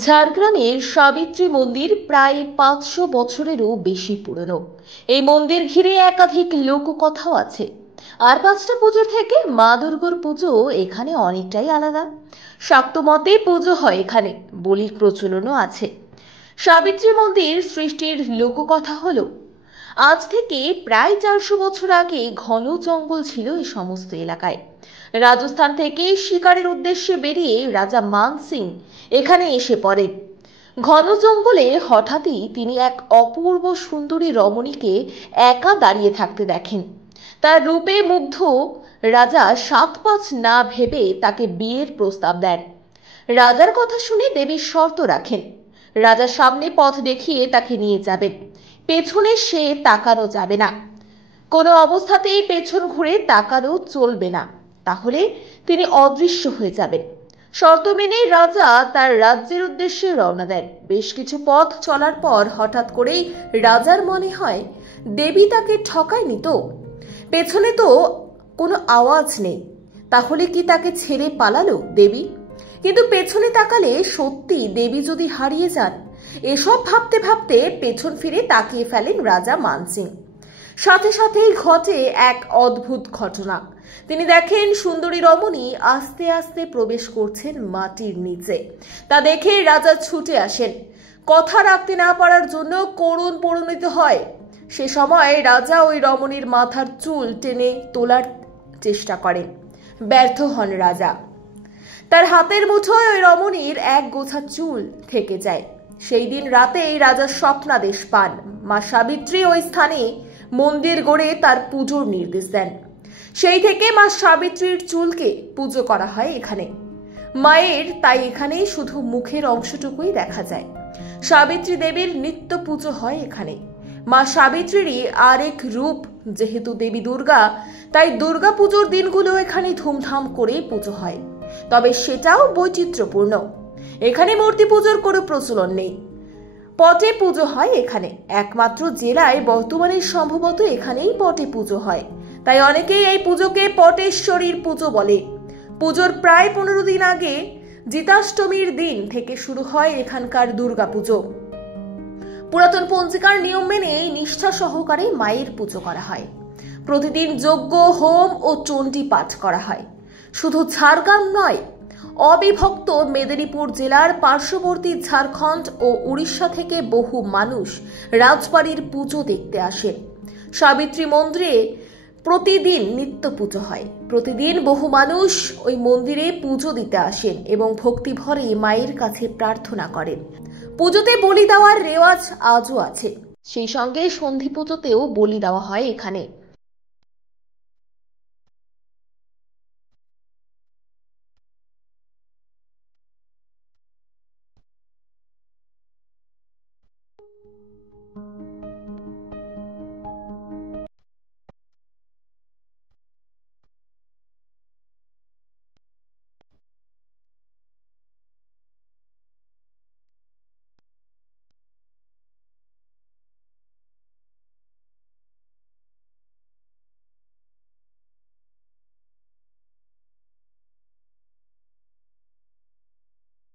ঝাড়গ্রামের সাবিত্রী মন্দির প্রায় 500 বছরেরও বেশি পুরনো। এই মন্দির ঘিরে একাধিক লোককথাও আছে। আর 5টা পুজো থেকে মা দুর্গার পুজো এখানে অনেকটাই আলাদা। শাক্ত মতে পুজো হয় এখানে, বলির প্রচলনও আছে। সাবিত্রী মন্দির সৃষ্টির লোককথা হলো, আজ থেকে প্রায় 400 বছর আগে ঘন জঙ্গল ছিল এই সমস্ত এলাকায়। রাজস্থান থেকে শিকারের উদ্দেশ্যে বেরিয়ে রাজা মান সিং এখানে এসে পড়েন। ঘন জঙ্গলে হঠাৎই তিনি এক অপূর্ব সুন্দরী রমণীকে একা দাঁড়িয়ে থাকতে দেখেন। তার রূপে মুগ্ধ রাজা 7-5 না ভেবে তাকে বিয়ের প্রস্তাব দেন। রাজার কথা শুনে দেবী শর্ত রাখেন, রাজা সামনে পথ দেখিয়ে তাকে নিয়ে যাবেন, পেছনে সে তাকানো যাবে না, কোনো অবস্থাতেই পেছন ঘুরে তাকানো চলবে না, তাহলে তিনি অদৃশ্য হয়ে যাবেন। শর্ত মেনে রাজা তার রাজ্যের উদ্দেশ্যে রওনা দেন। বেশ কিছু পথ চলার পর হঠাৎ করেই রাজার মনে হয় দেবী তাকে ঠকায়নি তো, পেছনে তো কোনো আওয়াজ নেই, তাহলে কি তাকে ছেড়ে পালালো দেবী? কিন্তু পেছনে তাকালে সত্যি দেবী যদি হারিয়ে যান, এসব ভাবতে ভাবতে পেছন ফিরে তাকিয়ে ফেলেন রাজা মানসিং। সাথে সাথেই ঘটে এক অদ্ভুত ঘটনা। তিনি দেখেন সুন্দরী রমণী আস্তে আস্তে প্রবেশ করছেন মাটির নিচে। তা দেখে রাজা ছুটে আসেন। কথা রাখতে না পারার জন্য করুণ পরিণত হয়। সে সময় রাজা ওই রমণীর মাথার চুল টেনে তোলার চেষ্টা করেন। ব্যর্থ হন রাজা। তার হাতের মুঠোয় ওই রমণীর এক গোছা চুল থেকে যায়। সেই দিন রাতেই রাজা স্বপ্নাদেশ পান। মা সাবিত্রী ওই স্থানে মন্দির গড়ে তার পুজোর নির্দেশ দেন। সেই থেকে মা সাবিত্রীর চুলকে পুজো করা হয় এখানে। মায়ের তাই এখানে শুধু মুখের অংশটুকুই দেখা যায়। সাবিত্রী দেবীর নিত্য পুজো হয় এখানে। মা সাবিত্রীরই আরেক রূপ যেহেতু দেবী দুর্গা, তাই দুর্গা পুজোর দিনগুলো এখানে ধুমধাম করে পুজো হয়। তবে সেটাও বৈচিত্র্যপূর্ণ। এখানে মূর্তি পুজোর কোনো প্রচলন নেই, পটে পুজো হয় এখানে। একমাত্র জেলায় বর্তমানে সম্ভবত এখানেই পটে পুজো হয়, তাই অনেকেই এই পুজোকে পটেশ্বরীর পুজো বলে। পুজোর প্রায় 15 দিন আগে জিতাষ্টমীর দিন থেকে শুরু হয় এখানকার দুর্গা পুজো। পুরাতন পঞ্জিকার নিয়ম মেনে নিষ্ঠা সহকারে মায়ের পুজো করা হয়। প্রতিদিন যজ্ঞ, হোম ও চণ্ডী পাঠ করা হয়। শুধু ঝাড়গ্রাম নয়, অবিভক্ত মেদিনীপুর জেলার পার্শ্ববর্তী ঝাড়খণ্ড ও উড়িষ্যা থেকে বহু মানুষ রাজবাড়ির পুজো দেখতে আসেন। সাবিত্রী মন্দিরে প্রতিদিন নিত্য পুজো হয়। প্রতিদিন বহু মানুষ ওই মন্দিরে পুজো দিতে আসেন এবং ভক্তিভরে মায়ের কাছে প্রার্থনা করেন। পুজোতে বলি দেওয়ার রেওয়াজ আজও আছে। সেই সঙ্গে সন্ধি পুজোতেও বলি দেওয়া হয় এখানে।